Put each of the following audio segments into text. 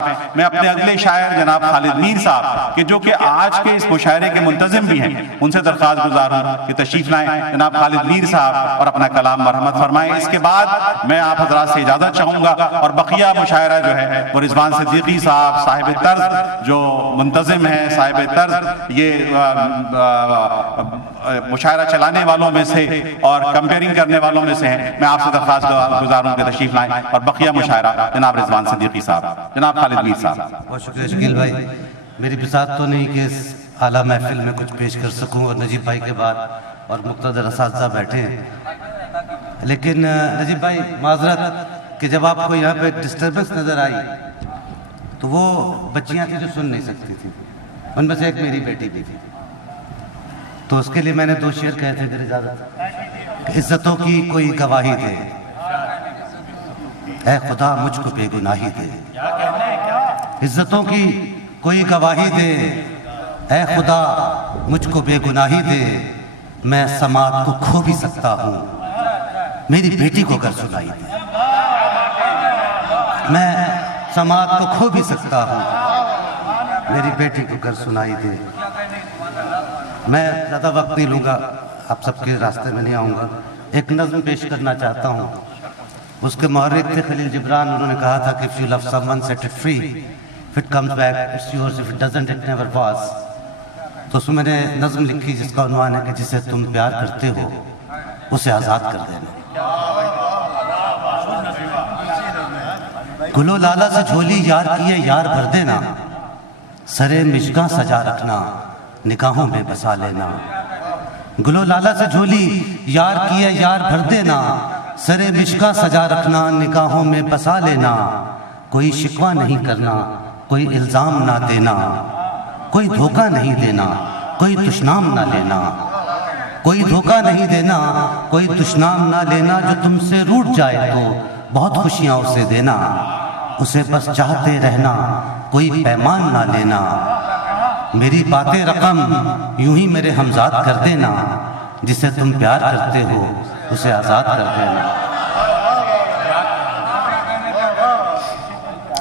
میں اپنے اگلے شاعر جناب خالد میر صاحب کہ جو کہ آج کے اس مشاعرے کے منتظم بھی ہیں، ان سے درخواست گزار ہوں کہ تشریف لائیں جناب خالد میر صاحب اور اپنا کلام مرحمت فرمائیں۔ اس کے بعد میں آپ حضرات سے اجازت چاہوں گا اور بقیہ مشاعرہ جو ہے وہ رضوان صدیقی صاحب صاحب طرز جو منتظم ہیں، صاحب طرز یہ مشاعرہ چلانے والوں میں سے اور کمپیئرنگ کرنے والوں میں سے ہیں، میں آپ سے درخواست گزار ہوں کہ تشریف لائیں اور بقیہ مشاعرہ جناب رضوان صدیقی صاحب، جناب خالد میر صاحب۔ بہت شکریہ شکیل بھائی، میری بساط تو نہیں کہ اس اعلیٰ محفل میں کچھ پیش کر سکوں اور نجیب بھائی کے بعد اور مقتدر اساتذہ بیٹھے ہیں، لیکن نجیب بھائی معذرت کہ جب آپ کو یہاں پہ ڈسٹربنس نظر آئی تو وہ بچیاں تھیں جو سن نہیں سکتی تھیں، ان میں سے ایک میری بیٹی بھی تھی، تو اس کے لیے میں نے 2 شعر کہے تھے اگر اجازت کہ عزتوں کی کوئی گواہی دے، اے خدا مجھ کو بے گناہی دے، عزتوں کی کوئی گواہی دے، اے خدا مجھ کو بے گناہی دے، میں سماعت کو کھو بھی سکتا ہوں میری بیٹی کو اگر سنائی دے، میں سماعت کو کھو بھی سکتا ہوں میری بیٹی کو اگر سنائی دے۔ میں زیادہ وقت نہیں لوں گا، آپ سب کے راستے میں نہیں آؤں گا، ایک نظم پیش کرنا چاہتا ہوں۔ اس کے محرک تھے خلیل جبران، انہوں نے کہا تھا کہ if you love someone set it free, if it comes back it's yours, if it doesn't it never was۔ تو اس میں نے نظم لکھی جس کا عنوان ہے کہ جسے تم پیار کرتے ہو اسے آزاد کر دینا۔ گلو لالا سے جھولی یار کیے یار بھر دینا، سرے مشکاں سجا رکھنا نگاہوں میں بسا لینا۔ گلو لالا سے جھولی یار کیے یار بھر دینا، سرے مشکاں سجا رکھنا نگاہوں میں بسا لینا۔ کوئی شکوہ نہیں کرنا، کوئی الزام نہ دینا، کوئی دھوکہ نہیں دینا، کوئی دشنام نہ لینا، کوئی دھوکہ نہیں دینا، کوئی دشنام نہ لینا۔ جو تم سے روٹھ جائے تو بہت خوشیاں اسے دینا، اسے بس چاہتے رہنا کوئی پیمان نہ لینا۔ میری باتیں رقم یوں ہی میرے ہمزاد کر دینا، جسے تم پیار کرتے ہو اسے آزاد کر دینا۔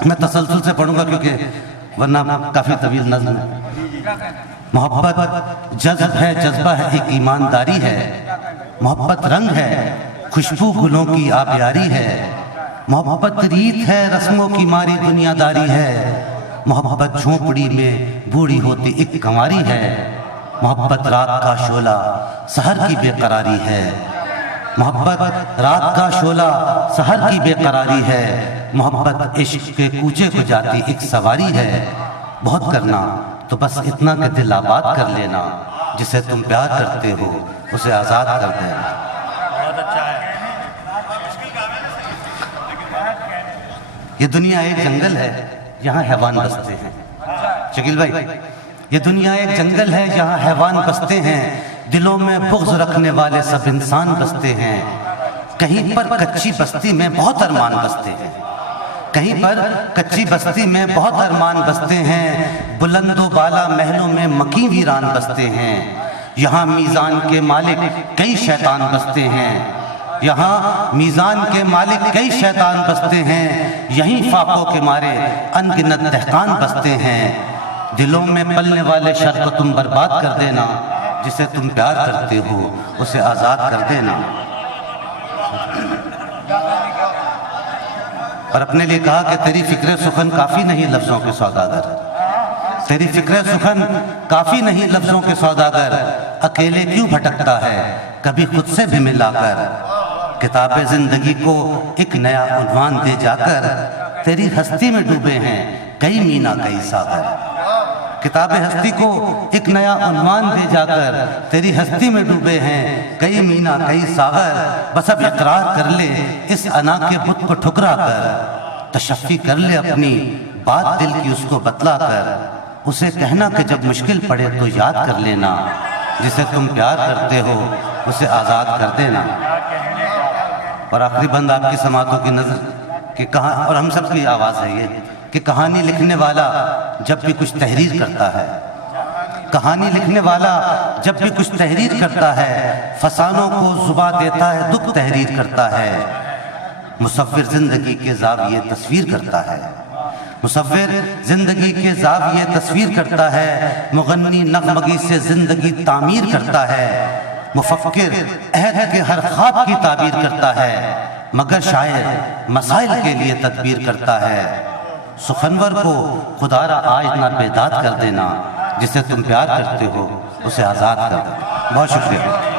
میں تسلسل سے پڑھوں گا کیونکہ ورنہ کافی طویل نظم ہے۔ محبت جذب ہے، جذبہ ہے، ایک ایمانداری ہے۔ محبت رنگ ہے، خوشبو گلوں کی آبیاری ہے۔ محبت ریت ہے، رسموں کی ماری دنیا داری ہے۔ محبت جھونپڑی میں بوڑھی ہوتی ایک کنواری ہے۔ محبت رات کا شعلہ سحر کی بے قراری ہے۔ محبت رات کا شعلہ سحر کی بے قراری ہے۔ محبت عشق کے کوچے کو جاتی ایک سواری ہے۔ بہت کرنا تو بس اتنا کہ دل آباد کر لینا، جسے تم پیار کرتے ہو اسے آزاد کر دینا۔ یہ دنیا ایک جنگل ہے، یہاں حیوان بستے ہیں۔ شکیل بھائی، یہ دنیا ایک جنگل ہے، یہاں حیوان بستے ہیں۔ دلوں میں بغض رکھنے والے سب انسان بستے ہیں۔ کہیں پر کچی بستی میں بہت ارمان بستے ہیں، کہیں پر کچی بستی میں بہت ارمان بستے ہیں۔ بلند و بالا محلوں میں مکیں ویران بستے ہیں۔ یہاں میزان کے مالک کئی شیطان بستے ہیں، یہاں میزان کے مالک کئی شیطان بستے ہیں۔ یہیں فاقوں کے مارے ان گنت دہقان بستے ہیں۔ دلوں میں پلنے والے شر کو تم برباد کر دینا، جسے تم پیار کرتے ہو اسے آزاد کر دینا۔ اور اپنے لیے کہا کہ تیری فکر سخن کافی نہیں لفظوں کے سوداگر، تیری فکر سخن کافی نہیں لفظوں کے سوداگر۔ اکیلے کیوں بھٹکتا ہے کبھی خود سے بھی ملا کر، کتاب زندگی کو ایک نیا عنوان دے جا کر۔ تیری ہستی میں ڈوبے ہیں کئی مینا کئی ساغر، کتاب ہستی کو ایک نیا عنوان دے جا کر۔ تیری ہستی میں ڈوبے ہیں کئی مینا کئی ساغر۔ بس اب اقرار کر لے اس انا کے بت کو ٹھکرا کر، تشفی کر لے اپنی بات دل کی اس کو بتلا کر۔ اسے کہنا کہ جب مشکل پڑے تو یاد کر لینا، جسے تم پیار کرتے ہو اسے آزاد کر دینا۔ اور آخری بند آپ کی سماعتوں کی نظر کہ کہاں، اور ہم سب کی آواز ہے یہ کہ کہانی لکھنے والا جب بھی کچھ تحریر کرتا ہے، کہانی لکھنے والا جب بھی کچھ تحریر کرتا ہے، فسانوں کو زباں دیتا ہے، دکھ تحریر کرتا ہے۔ مصور زندگی کے زاویے تصویر کرتا ہے، مصور زندگی کے زاویے تصویر کرتا ہے، مغنی نغمگی سے زندگی تعمیر کرتا ہے، مفکر عہد کے ہر خواب کی تعبیر کرتا ہے، مگر شاعر مسائل کے لیے تدبیر کرتا ہے۔ سخنور کو خدا را آج نہ بیداد کر دینا، جسے تم پیار کرتے ہو اسے آزاد کر دینا۔ بہت شکریہ۔